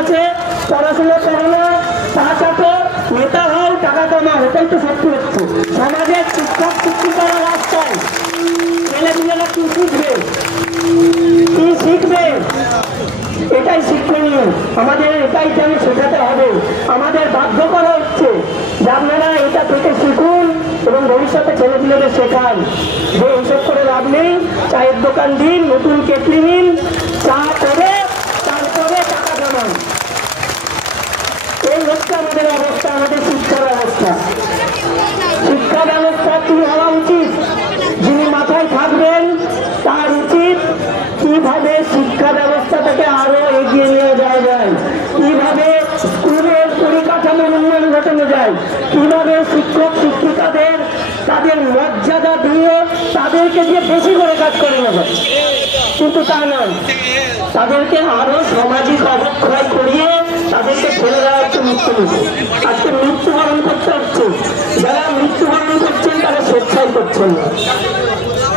আছে। পড়াশোনা না। চাটো নেতা টাকা এটাই তো সত্যি হচ্ছে। সমাজের শিক্ষক রাস্তায়। কি শিখবে? কি শিখবে? এটাই শিক্ষণীয়। আমাদের এটাই শেখাতে হবে। আমাদের বাধ্য করা হচ্ছে যে আপনারা এটা থেকে শিখুন এবং ভবিষ্যতে ছেলেপিলেদের শেখান। যে এইসব করে লাভ নেই, চায়ের দোকান দিন, নতুন কেটলি নিন, চা করে তারপরে টাকা জমান এই হচ্ছে আমাদের অবস্থা আমাদের শিক্ষা ব্যবস্থা শিক্ষা ব্যবস্থা কি হওয়া উচিত যিনি মাথায় থাকবেন তার উচিত কীভাবে শিক্ষা ব্যবস্থাটাকে আরও এগিয়ে নিয়ে যাওয়া যায় কীভাবে স্কুলের পরিকাঠামোর উন্নয়ন ঘটানো যায় কীভাবে শিক্ষক শিক্ষিকাদের তাদের মর্যাদা দিয়ে তাদেরকে দিয়ে বেশি করে কাজ করে যায় কিন্তু তা নয়। তাদেরকে আরও সামাজিক অবক্ষয় করিয়ে তাদেরকে ফেলে দেওয়া হচ্ছে মৃত্যু আজকে মৃত্যুবরণ করতে হচ্ছে। যারা মৃত্যুবরণ করছেন, তারা স্বেচ্ছায় করছেন না।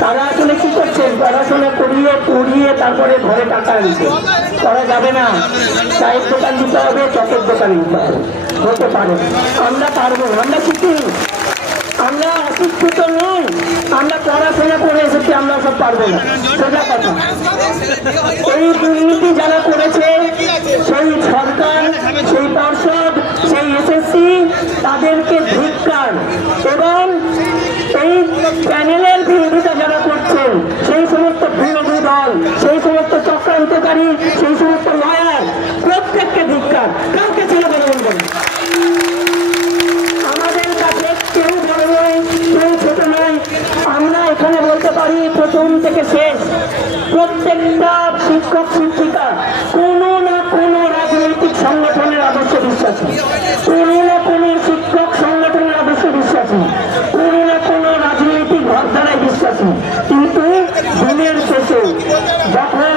তারা আসলে কি করছেন? পড়াশোনা করিয়ে, পড়িয়ে তারপরে ঘরে টাকা আনছে করা যাবে না। চায়ের দোকান দিতে হবে, চকের দোকান দিতে হবে। হতে পারে। আমরা পারব, আমরা শিখি। আমরা অশিক্ষিত নই, আমরা পড়াশোনা করে এসেছি, আমরা সব পারব না। সোজা কথা। এই দুর্নীতি যারা করেছে, সেই সরকার, সেই পর্ষদ, সেই এসএসসি, তাদেরকে ধিক্কার। এবং এই প্যানেলের বিরোধিতা যারা করছেন সেই সমস্ত বিরোধী দল, সেই সমস্ত চক্রান্তকারী, সেই সমস্ত যখন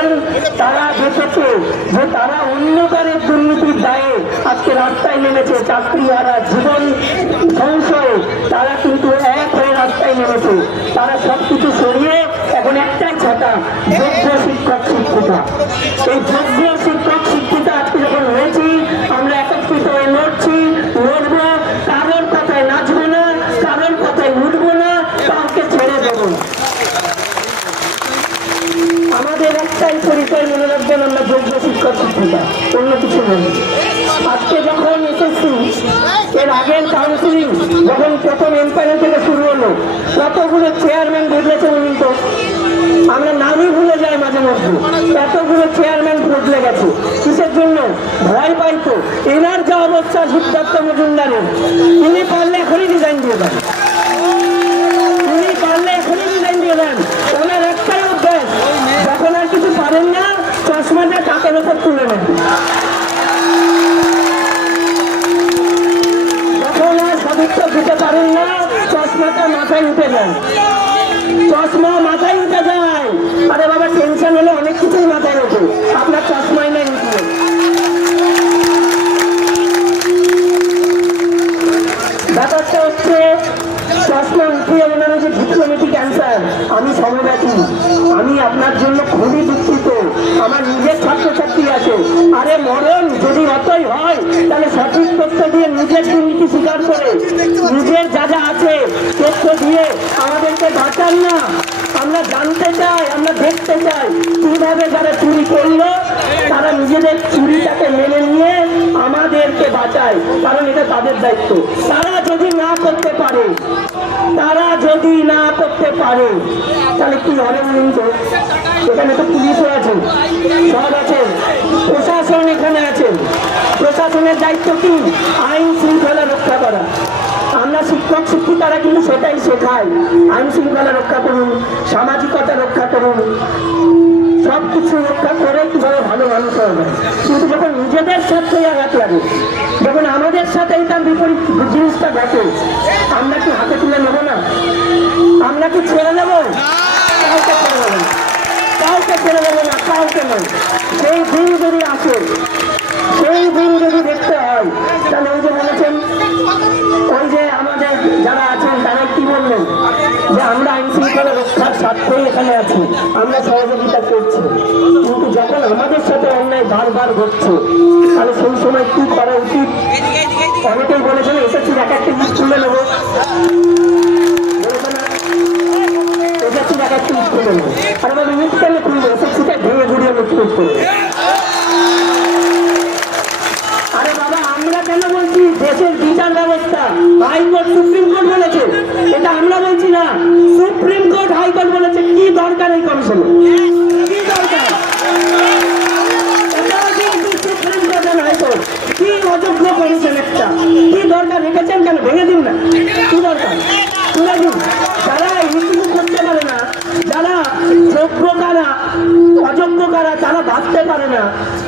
তারা দেখেছে যে তারা অন্য দুর্নীতির দায়ে আজকে রাস্তায় নেমেছে, চাকরি হারা, জীবন সংশয়ে তারা কিন্তু এক হয়ে রাস্তায় নেমেছে। তারা সবকিছু সরিয়ে এখন একটাই ছাতা যোগ্য শিক্ষক, শিক্ষিকা। এই যোগ্য শিক্ষক, শিক্ষিকা আজকে যখন হয়েছি, আমরা একত্রিত হয়ে লড়ছি, লড়বো। কারোর কথায় নাচবো না, কারোর কথায় উঠবো না, কাউকে ছেড়ে দেবো আমাদের একটাই পরিচয় মনে রাখবেন, আমরা যোগ্য শিক্ষক, শিক্ষিকা। অন্য কিছু এসেছি এর আগের কাউন্সিলিং যখন প্রথম এম্পায়ার থেকে শুরু হলো, কতগুলো চেয়ারম্যান বদলেছে উনি তো? আমরা নামই ভুলে যাই মাঝে মধ্যে। এতগুলো চেয়ারম্যান বদলে গেছে। কিসের জন্য? ভয় পাইতো এনার যা অবস্থা, সিদ্ধার্থ মজুমদারের, তিনি পারলে এখনই ডিজাইন দিয়ে দেন। মাথায় উঠে যায়। চশমা মাথায় উঠে যায়। আরে বাবা টেনশন হলে অনেক কিছুই মাথায় ওঠে। ক্যান্সার আমি আমি আপনার জন্য খুবই দুঃখিত। আমার নিজের ছাত্রছাত্রী আছে। আরে যদি হয়, তাহলে সঠিক তথ্য দিয়ে স্বীকার করে, নিজের যা যা আছে দিয়ে আমাদেরকে না। আমরা জানতে চাই, আমরা দেখতে চাই। করল, তারা নিজেদের চুরিটাকে মেনে নিয়ে বাঁচায়, কারণ এটা তাদের দায়িত্ব। তারা যদি না করতে পারে, তারা যদি না করতে পারে, তাহলে কি হবে বলুন তো? পুলিশও আছে, সব আছেন প্রশাসন এখানে আছেন প্রশাসনের দায়িত্ব কি? আইন শৃঙ্খলা রক্ষা করা। আমরা শিক্ষক, শিক্ষিকারা কিন্তু সেটাই শেখাই। আইন শৃঙ্খলা রক্ষা করুন, সামাজিকতা রক্ষা করুন। সব কিছু রক্ষা করে কীভাবে ভালো মানুষ হবে কিন্তু যখন নিজেদের স্বার্থে আঘাত লাগে, যখন আমাদের সাথেই তার বিপরীত জিনিসটা ঘটে, আমরা কি হাতে তুলে নেব না? আমরা কি ছেড়ে নেব? কাউকে ছেড়ে দেবো না। কাউকে ছেড়ে দেবো না, কাউকে নয়। সেই দিন যদি আসে, সেই দিন যদি দেখতে হয়, তাহলে ওই যে বলেছেন, ওই যে আমাদের যারা আছেন, তারা যে আমরা আইন শৃঙ্খলা রক্ষার স্বার্থেই এখানে আছি, আমরা সহযোগিতা করছি। কিন্তু যখন আমাদের সাথে অন্যায় বারবার ঘটছে, তাহলে সেই সময় কি করা উচিত? অনেকেই বলেছেন এসএসসির এক একটা লিস্ট তুলে নেব। এক একটা লিস্ট তুলে নেব। আর এবার লিস্ট কেন খুলবো এসএসসিটা ভেঙে ঘুরিয়ে মুক্তি করব কেন বলছি? দেশের বিচার ব্যবস্থা হাইকোর্ট সুপ্রিম কোর্ট বলেছে। এটা আমরা বলছি না। সুপ্রিম কোর্ট হাইকোর্ট বলেছে, কি দরকার এই কমিশনে? কি দরকার? সুপ্রিম কোর্ট আর হাইকোর্ট। কি অযোগ্য একটা? কি দরকার? রেখেছেন কেন? ভেঙে দিন না। কি দরকার? তুলে দিন। যারা ইউটিউব করতে পারে না, যারা যোগ্য কারা কারা যারা ভাবতে পারে না,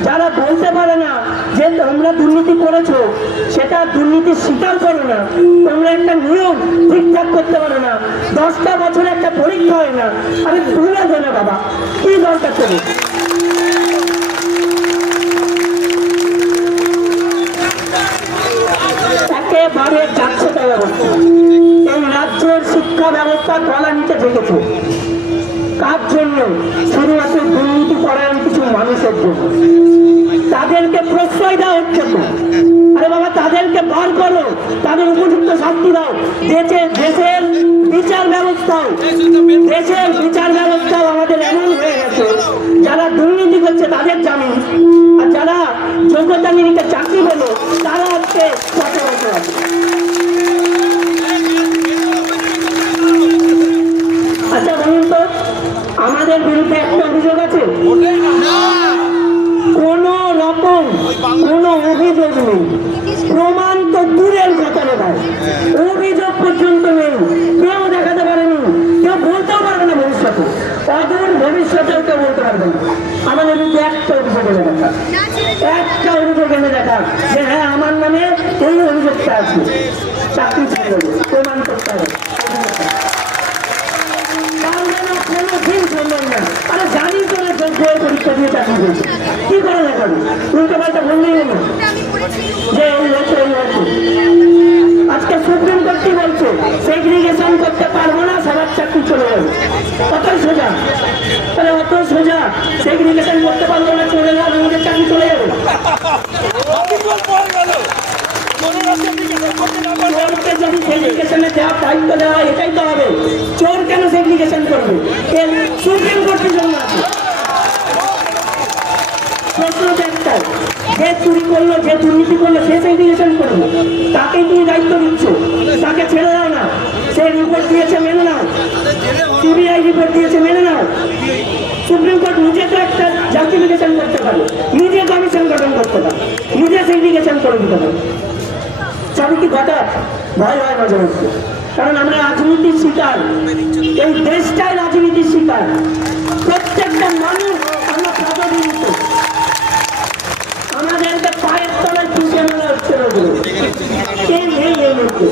যারা বলতে পারে না যে তোমরা দুর্নীতি করেছ, সেটা দুর্নীতি স্বীকার করো না। তোমরা একটা নিয়ম ঠিকঠাক করতে পারো না। দশটা বছরে একটা পরীক্ষা হয় না। আমি ভুলে না বাবা, কি দরকার তুমি একেবারে যাচ্ছে তাই অবস্থা। এই রাজ্যের শিক্ষা ব্যবস্থা তলা নিচে ঠেকেছে কার জন্য শুধুমাত্র দুর্নীতি পরায়ণ কিছু মানুষের জন্য। তাদেরকে প্রশ্রয় দেওয়া হচ্ছে তো আরে বাবা, তাদেরকে বার করো। তাদের উপযুক্ত শাস্তি দাও। দেশের দেশের বিচার ব্যবস্থাও, দেশের বিচার ব্যবস্থাও আমাদের এমন হয়ে গেছে, যারা দুর্নীতি করছে তাদের জামিন, আর যারা যোগ্যতা নিরিখে চাকরি হলো তারা হচ্ছে বসে আছে আচ্ছা বলুন তো আমাদের বিরুদ্ধে একটা অভিযোগ আছে কোন রকম কোন অভিযোগ নেই প্রমাণ তো দূরের কথা রে ভাই অভিযোগ পর্যন্ত নেই কেউ দেখাতে পারেনি কেউ বলতেও পারবে না ভবিষ্যতে অদূর ভবিষ্যতেও কেউ বলতে পারবে না আমাদের বিরুদ্ধে একটা অভিযোগ এনে দেখা একটা অভিযোগ এনে দেখা। যে হ্যাঁ আমার নামে এই অভিযোগটা আছে। চাকরি ছেড়ে দেবো, প্রমাণ করতে হবে। আরে জানি সেগ্রিগেশন করতে পারব না, সবার চাকরি চলে যাবে। কতই সোজা। তাহলে অত সোজা সেগ্রিগেশন করতে পারব না, চলে চাকরি চলে যাবে চোরকে যদি সেগ্রিগেশনে দেওয়ার দায়িত্ব দেওয়া এটাই তো হবে। চোর কেন সেগ্রিগেশন করবে? সুপ্রিম কোর্টের জন্য আছে প্রশ্ন একটাই। যে চুরি করল যে দুর্নীতি করল সে সেগ্রিগেশন করবে। তাকে তুমি দায়িত্ব দিচ্ছ। তাকে ছেড়ে দাও না। সে রিপোর্ট দিয়েছে মেনে নাও। সিবিআই রিপোর্ট দিয়েছে মেনে নাও। সুপ্রিম কোর্ট নিজে তো একটা জাস্টিফিকেশন করতে পারে। নিজে কমিশন গঠন করতে পারে। নিজে সেগ্রিগেশন করে দিতে পারে। সবই কি ঘটা ভয় হয় মাঝে মধ্যে। কারণ আমরা রাজনীতির শিকার। এই দেশটাই রাজনীতির শিকার। প্রত্যেকটা মানুষ আমরা প্রতিনিধিত্ব আমাদেরকে পায়ের তলায় চুষে মেলা হচ্ছে কে নেই এর মধ্যে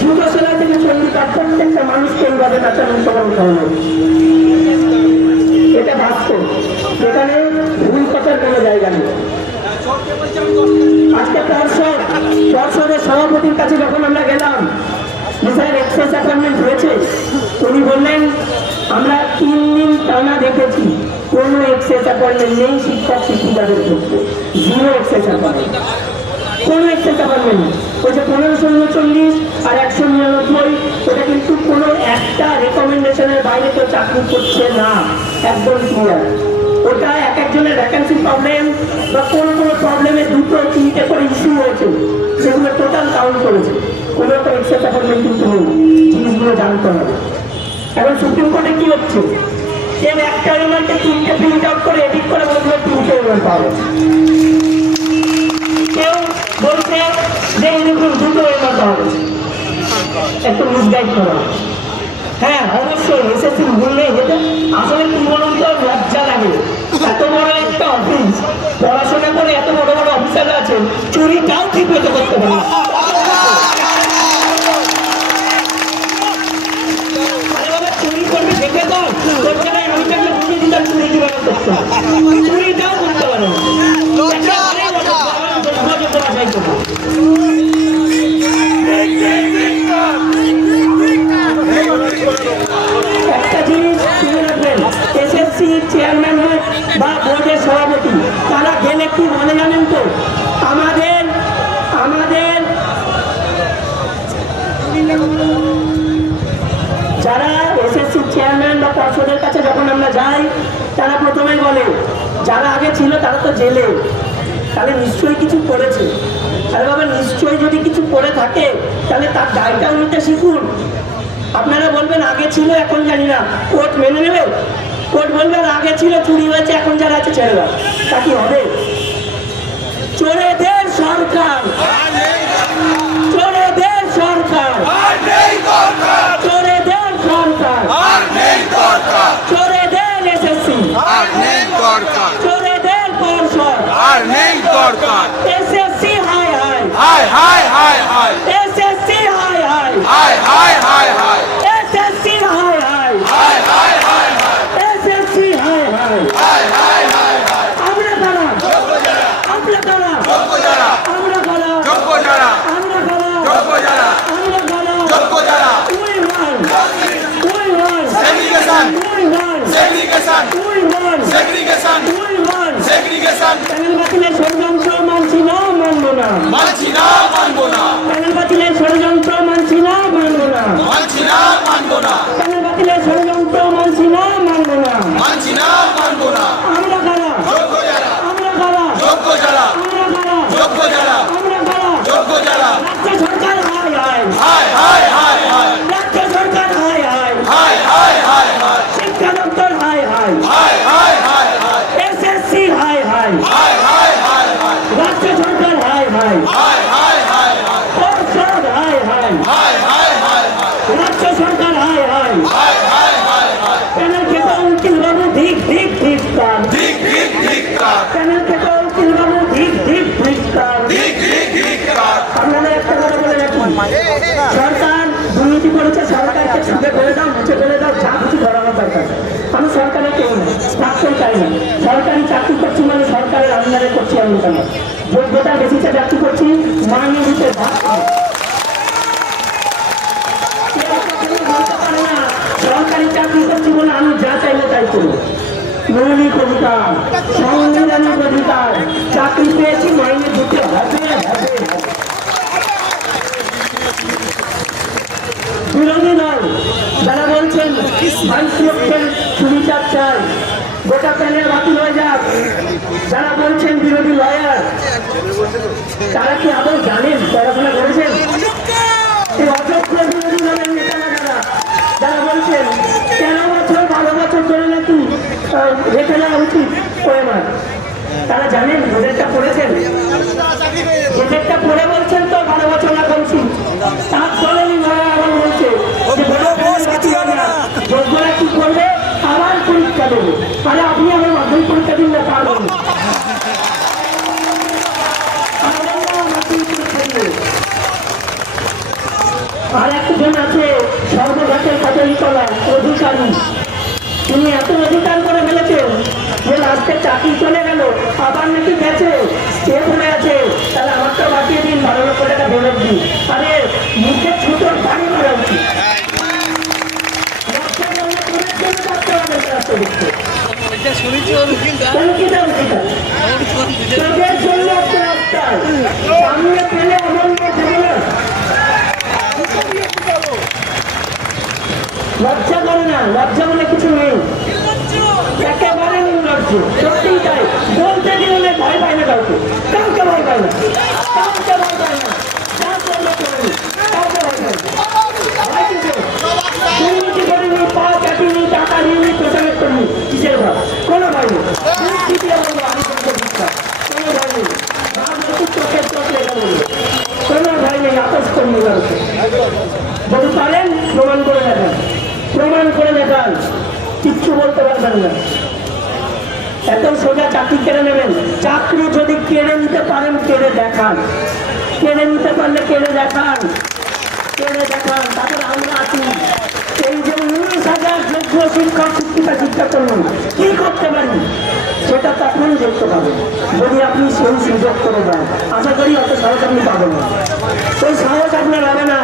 যুবসেনা থেকে সঙ্গীকার প্রত্যেকটা মানুষকে এইভাবে নাচানো সমান আজকে পর্ষদ পর্ষদের সভাপতির কাছে যখন আমরা গেলাম স্যার এক্সেস অ্যাপয়েন্টমেন্ট হয়েছে, উনি বললেন, আমরা তিন দিন টানা দেখেছি, কোনো এক্সেস অ্যাপয়েন্টমেন্ট নেই, শিক্ষক শিক্ষিকাদের ক্ষেত্রে। Zero excess appointment. কোনো এক্সেস অ্যাপয়েন্টমেন্ট নেই। ওই যে পনেরোশো উনচল্লিশ আর একশো নিরানব্বই, ওটা কিন্তু কোনো একটা রেকমেন্ডেশনের বাইরে কেউ চাকরি করছে না, একদম ক্লিয়ার ওটা এক একজনের ভ্যাকান্সি প্রবলেম বা কোনো কোনো প্রবলেমে দুটো, তিনটে করে ইস্যু হয়েছে, সেগুলো টোটাল কাউন্ট করেছে। কোনো রকম এক্সেস অ্যাপয়েন্টমেন্ট কিন্তু নেই, জিনিসগুলো জানতে হবে। এখন সুপ্রিম কোর্টে কি হচ্ছে? কেউ একটা এমআরকে তিনটে প্রিন্ট আউট করে এডিট করে বলবে তিনটে এমআর পাবে। কেউ বলছে যে এরকম দুটো এমআর পাবে। একটু মিসগাইড করা। হ্যাঁ অবশ্যই, এসএসসি ভুল নেই যেটা আসলে কি বলুন তো লজ্জা লাগে। এত বড় একটা অফিস পড়াশোনা করে এত বড় বড় অফিসার আছে চুরিটাও ঠিক মতো করতে পারে চুরি করবি দেখে তো। দিতাম চুরি চুরিটাও করতে পারে। একটা জিনিস চেয়ারম্যান হোক বা বোর্ডের সভাপতি তারা কি বলে জানেন তো? আমাদের আমাদের যারা এসএসসি চেয়ারম্যান বা পর্ষদের কাছে যখন আমরা যাই, তারা প্রথমেই বলে, যারা আগে ছিল তারা তো জেলে। তাহলে নিশ্চয়ই কিছু করেছে। আরে বাবা, নিশ্চয়ই যদি কিছু করে থাকে, তাহলে তার দায়টাও নিতে শিখুন। আপনারা বলবেন, আগে ছিল, এখন জানি না। কোর্ট মেনে নেবে? কোর্ট বলবেন আগে ছিল চুরি হয়েছে এখন যারা আছে ছেড়ে দাও। তা কি হবে? চোরেদের সরকার। চোরেদের সরকার। চোরেদের সরকার। চোরেদের এসএসসি চোরেদের পর্ষদ। আর নেই দরকার এসএসসি হাই হাই হায় হায় হায়। হায় এসএসসি হাই হাই হায় হায় হায় হায় এসএসসি হাই হাই হায় হায় হায় এসএসসি হাই হাই হায় হায় হায় হায় আমরা কারা আমরা কারা যোগ্য যারা আমরা কারা যোগ্য যারা আমরা কারা যোগ্য যারা আমরা কারা যোগ্য যারা We won! We won! Segregation! We won! Segregation We won! Segregation We won! Segregation panel বাতিলের ষড়যন্ত্র মানছি না মানবো না মানছি না মানবো না। প্যানেল বাতিলের ষড়যন্ত্র মানছি না মানবো না। মানছি না মানবো না। প্যানেল বাতিলের ষড়যন্ত্র মানছি না মানবো না। মানছি না মানবো না। আমরা কারা? যোগ্য যারা। আমরা কারা? যোগ্য যারা। আমরা কারা? যোগ্য যারা। আমরা কারা? যোগ্য যারা রাজ্য সরকার হায় হায় হায় হায় হায় হায় রাজ্য সরকার হায় হায় হায় হায় হায় হায় শিক্ষা দপ্তর হায় হায় হায় হায় হায় হায় এসএসসি হায় হায় হায় হায় হায় হায় রাজ্য সরকার হায় হায় হায় হায় হায় হায় পর্ষদ হায় হায় হায় হায় হায় হায় রাজ্য সরকার হায় হায় হায় হায় হায় হায় প্যানেল খেতে উকিল বাবু ধিক ধিক ধিক তার ঠিক ঠিক ঠিক কার প্যানেল খেতে উকিল বাবু ধিক ধিক ধিক তার ঠিক ঠিক ঠিক কার আপনারা একটা কথা বলে রাখুন সরকার দুর্নীতি করেছে সরকারকে ছুটে ফেলে দাও মুছে ফেলে দাও যা কিছু করানোর দরকার আমি সরকারের কেউ না থাকতেও সরকারি চাকরি করছি মানে সরকারের আন্ডারে করছি আমি কেন? যোগ্যতা বেশিতে চাকরি করছি মাইনে দিতে সরকারি চাকরি করছি বলে আমি যা চাইলে তাই করব। মৌলিক অধিকার, সাংবিধানিক অধিকার, চাকরি পেয়েছি মাইনে দিতে হবে হবে বিরোধী দল, যারা বলছেন সুবিচার চাই। গোটা প্যানেল বাতিল হয়ে যাক। যারা বলছেন বিরোধী লয়ার, তারা কি আদৌ জানেন পড়াশোনা করেছেন? বছর দেওয়া উচিত তারা জানেন বলছেন তো বারো বছর না কমছি তার দলেরই লড়াই আবার বলছে যে বড় প্যানেল বাতিল হবে না যোগ্যরা কি করবে আবার পরীক্ষা দেবে আরে আপনি আমার মাধ্যমিক পরীক্ষা দিন না পারবেন আর একজন আছে সর্বঘাটের কাটারি তলা অধিকারী। তিনি এত অধিকার করে ফেলেছেন যে রাস্তায় চাকরি চলে গেল আবার নাকি গেছে কে পড়ে আছে তাহলে আমারটা বাঁচিয়ে দিন বারো লক্ষ টাকা ফেরত দিন আরে মুখে ছোট বাড়ি করা উচিত লক্ষ্যে জন্য করে জন্য থাকতে হবে রাস্তা দেখতে। কেন কি দাম সেটা? চোখের জন্য একটা রাস্তায় সামনে পেলে এমন দেবে না লজ্জা করে না লজ্জা বলে কিছু নেই। একেবারে নির্লজ্জ সত্যিই তাই। বলতে গেলে ভয় পায় না কাউকে। কাউকে ভয় পায় না। কাউকে ভয় পায় না। কোনো ভয় নেই। কোনো ভয় নেই। করিনি কাউকে। যদি পারেন, প্রমাণ করে দেখান। প্রমাণ করে দেখান। কিচ্ছু বলতে পারবেন না। এত সোজা চাকরি কেড়ে নেবেন। চাকরি যদি কেড়ে নিতে পারেন, কেড়ে দেখান। কেড়ে নিতে পারলে কেড়ে দেখান। কেড়ে দেখান, তারপর আমরা আছি। উনিশ হাজার যোগ্য শিক্ষক, শিক্ষিকা শিক্ষা করুন কি করতে পারি? সেটা তখন দেখতে পাবেন। যদি আপনি সেই সুযোগ করে দেন, আশা করি অত সাহস আপনি পাবেন না। সেই সাহস আপনার হবে না।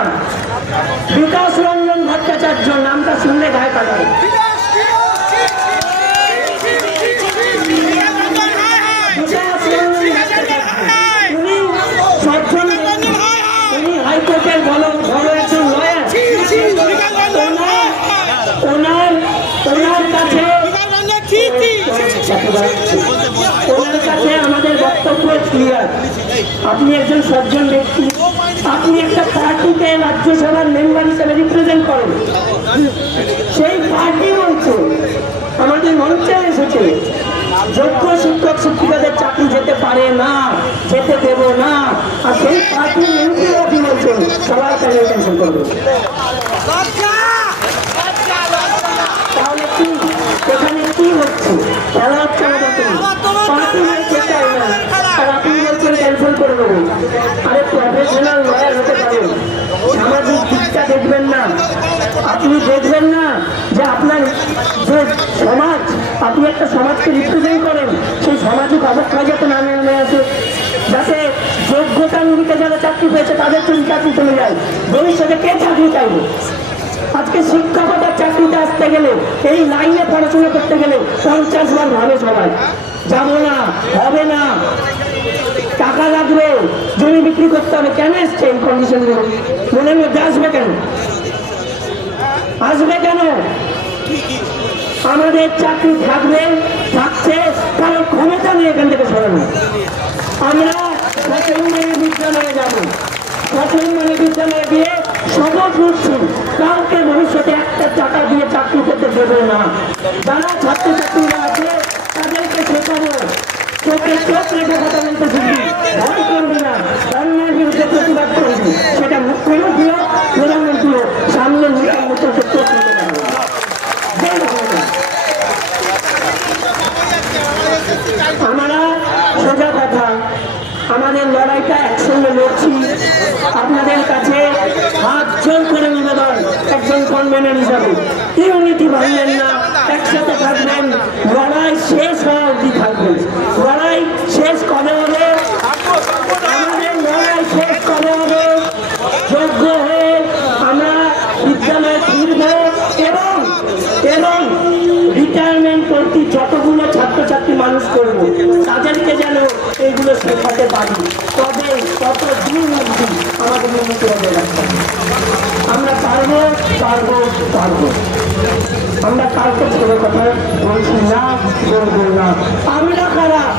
বিকাশ রঞ্জন ভট্টাচার্য, নামটা শুনলে গায়ে কাটাবে ওনার কাছে আমাদের বক্তব্য ক্লিয়ার আপনি একজন সজ্জন ব্যক্তি। আপনি একটা পার্টিকে রাজ্যসভার মেম্বার হিসেবে রিপ্রেজেন্ট করেন। সেই পার্টি বলছে আমাদের মঞ্চে এসেছে। যোগ্য শিক্ষক, শিক্ষিকাদের চাকরি যেতে পারে না, যেতে দেব না। আর সেই পার্টি ইউপি বলছেন সবাই টেনশন করবে। করে দেবো। আরে প্রফেশনাল লয়ার হতে পারে। সামাজিক দিকটা দেখবেন না। আপনি দেখবেন না যে আপনার যে সমাজ, আপনি একটা সমাজকে রিপ্রেজেন্ট করেন, সেই সামাজিক অবক্ষয় যাতে না নেমে আসে। যাতে যোগ্যতা নিরিখে যারা চাকরি পেয়েছে, তাদের জন্য চাকরি চলে যায়। ভবিষ্যতে কে চাকরি চাইবে? আজকে শিক্ষকতার চাকরিতে আসতে গেলে, এই লাইনে পড়াশোনা করতে গেলে পঞ্চাশ বার ভাবে সবাই। যাব না, হবে না। টাকা লাগবে জমি বিক্রি করতে হবে, কেন এসছে এই কন্ডিশন মনের মধ্যে আসবে কেন? আসবে কেন? আমাদের চাকরি থাকবে, থাকছে, কারণ ক্ষমতা নেই এখান থেকে সরানো আমরা সচেতন বিদ্যালয়ে যাব। সচেতন বিদ্যালয়ে গিয়ে শপথ নিচ্ছি কাউকে ভবিষ্যতে একটা টাকা দিয়ে চাকরি করতে দেবো না। যারা ছাত্রছাত্রীরা আছে সেটা মুখ্যমন্ত্রী হোক প্রধানমন্ত্রী হোক সামনে মুখের মতো চোখ রেখে। আমরা সোজা কথা, আমাদের লড়াইটা একসঙ্গে লড়ছি। আপনাদের কাছে হাত জোর করে নিবেদন, একজন কনভেনার হিসাবে। ইউনিটি ভাঙবেন না, একসাথে থাকবেন লড়াই শেষ হওয়া অবধি থাকবেন লড়াই শেষ কবে হবে আমাদের লড়াই শেষ কবে হবে যোগ্য হয়ে আমরা বিদ্যালয়ে ফিরব এবং এবং রিটায়ারমেন্ট করতে যতগুলো ছাত্রছাত্রী মানুষ করব, তাদেরকে যেন এইগুলো শেখাতে পারি। তবে তত দিন অবধি আমাদের উন্নতি হবে আমরা পারব পারব পারব। আমরা কাউকে ছেড়ে কথা বলছি, না, বলব না। আমরা খারাপ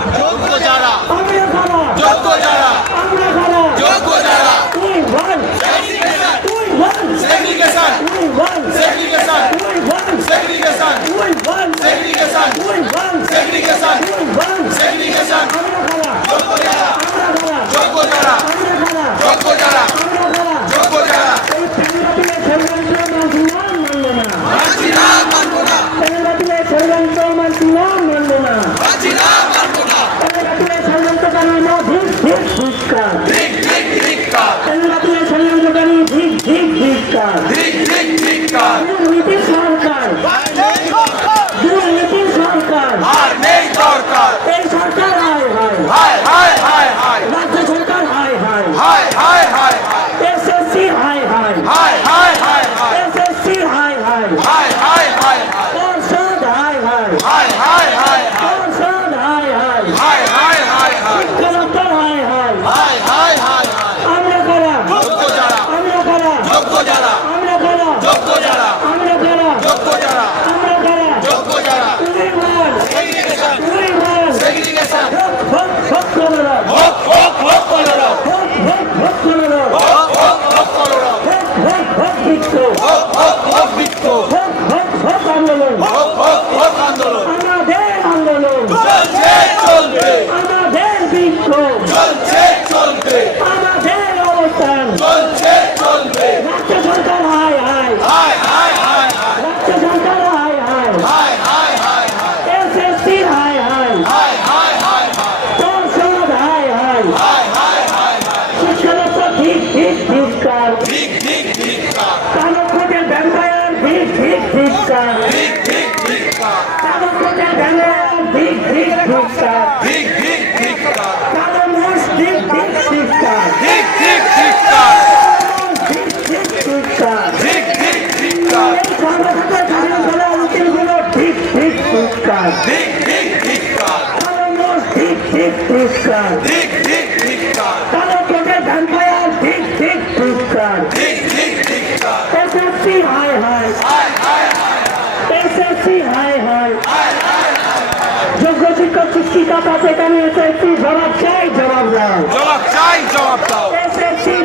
যোগ্য শিক্ষক শিক্ষিকা পাশে কেন এসএসসি? জবাব চাই জবাব দাও। জবাব চাই জবাব দাও।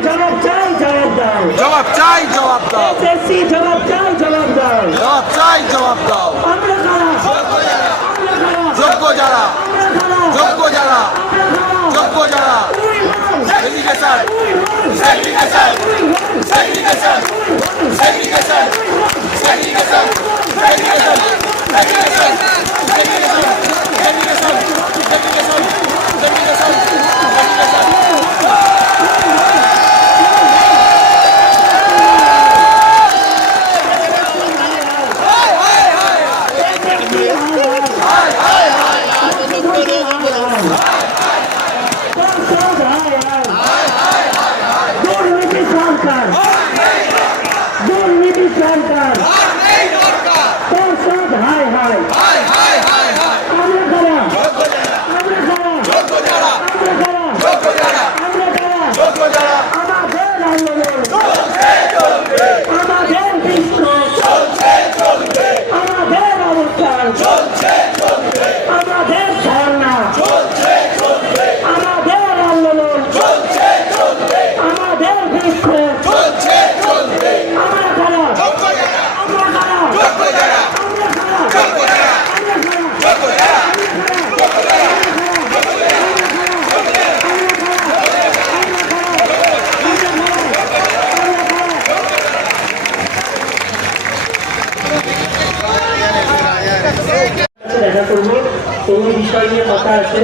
জবাব চাই জবাব দাও। জবাব চাই জবাব দাও। এসএসসি জবাব চাই জবাব দাও। জবাব চাই জবাব দাও। আমরা কারা যোগ্য যারা। যোগ্য যারা। যোগ্য যারা। We won segregation we won segregation we won segregation segregation segregation segregation segregation segregation segregation segregation segregation দুর্নীতি সরকার দুর্নীতি সরকার সংসদ হায় হায় আমরা কারা আমরা কারা যোগ্য যারা আমরা কারা যোগ্য যারা আমরা কারা যোগ্য যারা আমাদের আন্দোলন আমাদের বিক্ষোভ আমাদের অবস্থান আমাদের ধারণা আমাদের আন্দোলন আমাদের বিক্ষোভ চলছে চলবে আমরা কারা যোগ্য যারা আমরা কারা যোগ্য যারা আমরা কারা যোগ্য যারা আমরা কারা যোগ্য যারা দেখা করব এই বিষয় নিয়ে কথা আছে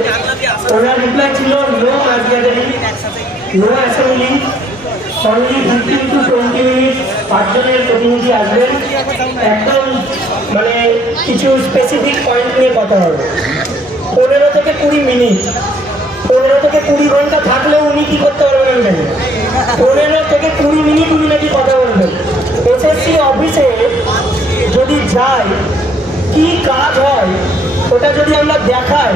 ওনার রিপ্লাই ছিল no mass gathering no assembly only fifteen to twenty minute পাঁচজনের প্রতিনিধি আসবেন একদম মানে কিছু স্পেসিফিক পয়েন্ট নিয়ে কথা হবে। পনেরো থেকে কুড়ি মিনিট পনেরো থেকে কুড়ি ঘণ্টা থাকলেও উনি কি করতে পারবেন জানি। পনেরো থেকে কুড়ি মিনিট উনি নাকি কথা বলবেন। এসএসসি অফিসে যদি যাই, কি কাজ হয়, ওটা যদি আমরা দেখাই,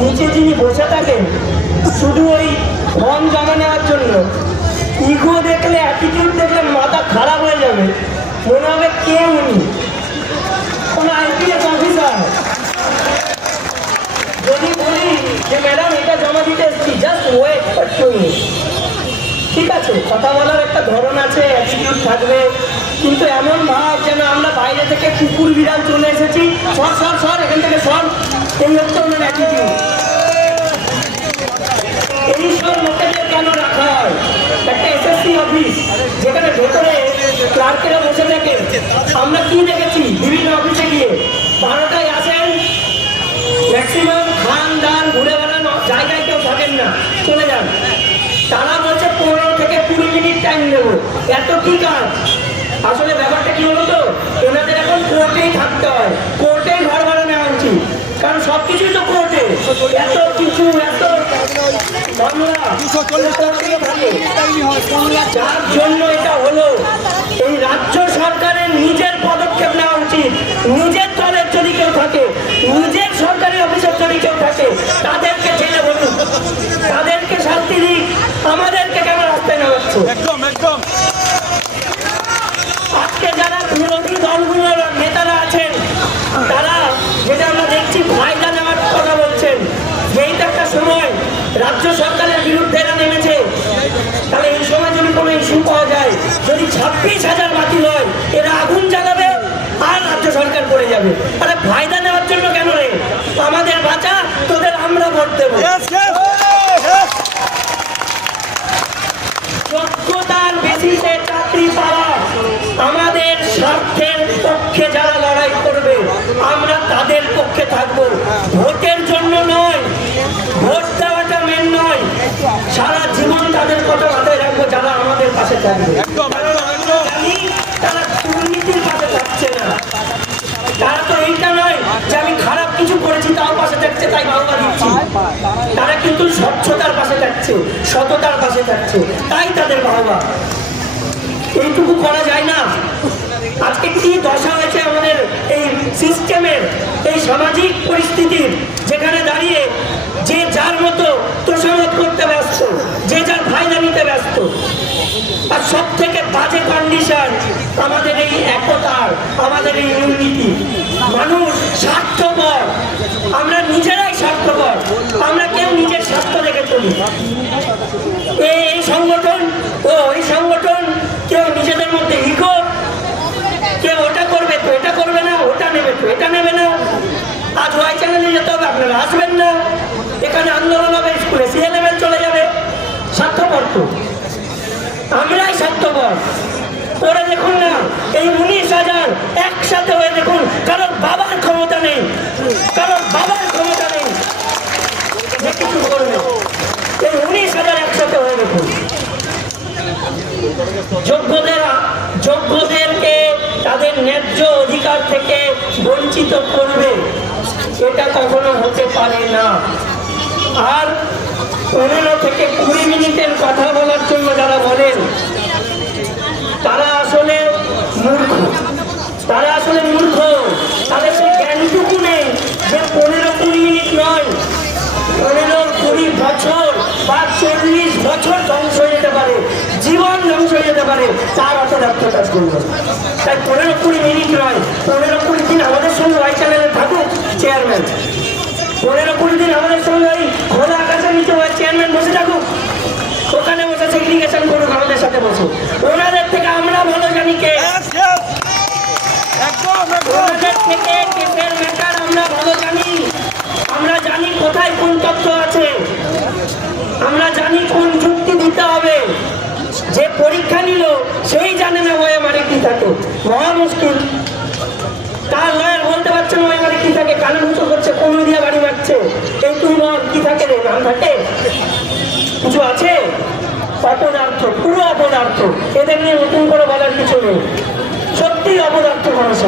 নিচে যিনি বসে থাকেন, শুধু ওই ফর্ম জমা নেওয়ার জন্য। ইগো দেখলে অ্যাটিটিউড দেখলে মাথা খারাপ হয়ে যাবে। মনে হবে কে উনি? কোনো আইপিএস অফিসার যদি বলি যে ম্যাডাম এটা জমা দিতে এসেছি জাস্ট ওয়েট ফর টু ঠিক আছে, কথা বলার একটা ধরন আছে অ্যাটিটিউড থাকবে। কিন্তু এমন ভাব যেন আমরা বাইরে থেকে কুকুর বিড়াল চলে এসেছি। সর সর সর, এখান থেকে সর। এই হচ্ছে ওনার অ্যাটিটিউড এই লোকেদের কেন রাখা হয়? একটা এসএসসি অফিস যেখানে ভেতরে ক্লার্কেরা বসে থাকে। আমরা কি দেখেছি? বিভিন্ন অফিসে গিয়ে। বারোটায় আসেন। ম্যাক্সিমাম খান, দান, ঘুরে বেড়ান, জায়গায় কেউ থাকেন না। চলে যান। তারা বলছে, পনেরো থেকে কুড়ি মিনিট টাইম দেবো এত কি কাজ? আসলে ব্যাপারটা কি হলো তো? এনাদের এখন কোর্টেই থাকতে হয়। কোর্টেই ঘর ভাড়া নেওয়া উচিত। কারণ সব কিছুই তো কোর্টে এত এই রাজ্য সরকারের নিজের পদক্ষেপ নেওয়া উচিত নিজের দলের যদি থাকে নিজের সরকারি অফিসের যদি থাকে তাদেরকে বলুন। তাদেরকে শান্তি দিক। আমাদেরকে কেন রাস্তায় নামাচ্ছে? স্বার্থের পক্ষে যারা লড়াই করবে আমরা তাদের পক্ষে থাকব। ভোটের জন্য নয় ভোট দেওয়াটা মেন নয়। সারা জীবন তাদের কথা মাথায় রাখব যারা আমাদের পাশে থাকবে। তারা দুর্নীতির পাশে থাকছে না। তারা তো এইটা নয় যে আমি খারাপ কিছু করেছি তাও পাশে থাকছে তাই বাবা দিচ্ছি। তারা কিন্তু স্বচ্ছতার পাশে থাকছে সততার পাশে থাকছে তাই তাদের বাবা এইটুকু করা যায় না। আজকে কি দশা হয়েছে আমাদের এই সিস্টেমের এই সামাজিক পরিস্থিতির, যেখানে দাঁড়িয়ে যে যার মতো তোষামত করতে ব্যস্ত, যে যার ফায়দা নিতে ব্যস্ত, আর সব থেকে বাজে কন্ডিশন আমাদের এই একতার, আমাদের এই ইউনিটি মানুষ স্বার্থপর, আমরা নিজেরাই স্বার্থপর, আমরা কেউ নিজের স্বার্থ দেখে চলি এই এই সংগঠন, ও ওই সংগঠন কেউ নিজেদের মধ্যে করবে তো এটা করবে না, ওটা নেবে তো, এটা নেবে না। আজ ওয়াই চ্যানেলে যেতে হবে, আপনারা আসবেন না। এখানে আন্দোলন হবে, স্কুলে সি লেভেল চলে যাবে। স্বার্থপর তো। আমরাই স্বার্থপর। পরে দেখুন না, এই উনিশ হাজার একসাথে হয়ে দেখুন, কারোর বাবার ক্ষমতা নেই, কারোর বাবার ক্ষমতা নেই। যে কিছু করবে, এই উনিশ হাজার একসাথে হয়ে দেখুন। যোগ্যদের যোগ্যদেরকে তাদের ন্যায্য অধিকার থেকে বঞ্চিত করবে এটা কখনো হতে পারে না। আর পনেরো থেকে কুড়ি মিনিটের কথা বলার জন্য যারা বলেন, তারা আসলে মূর্খ। তারা আসলে মূর্খ। তাদের সেই জ্ঞানটুকু নেই যে পনেরো কুড়ি মিনিট নয়, পনেরো কুড়ি বছর বা চল্লিশ বছর ধ্বংস হয়ে যেতে পারে। জীবন ধ্বংস হয়ে যেতে পারে তার অত ডাক্তার কাজ করবে। তাই পনেরো কুড়ি মিনিট নয় পনেরো কুড়ি দিন আমাদের সঙ্গে ওয়াই চ্যানেলে থাকুক চেয়ারম্যান পনেরো কুড়ি দিন আমাদের সঙ্গে ওই খোলা আকাশের নিচে ওই চেয়ারম্যান বসে থাকুক। ওখানে বসে সেগ্রিগেশন করুক আমাদের সাথে বসুক। ওনাদের থেকে আমরা ভালো জানি কে। ওনাদের থেকে কেসের ম্যাটার আমরা ভালো জানি। আমরা জানি কোথায় কোন তথ্য আছে। আমরা জানি কোন যুক্তি দিতে হবে। যে পরীক্ষা নিল, সেই জানে না ওয়ে মানে কি থাকে। মহা মুশকিল। তার লয়ার বলতে পারছে না ওয়ে মানে কি থাকে, কানে মুচো করছে কোন দিয়ে বাড়ি মারছে। এই তুই বল, কি থাকে রে, নাম থাকে? কিছু আছে? অপদার্থ, পুরো অপদার্থ। এদের নিয়ে নতুন করে বলার কিছু নেই। সত্যি অপদার্থ মানুষ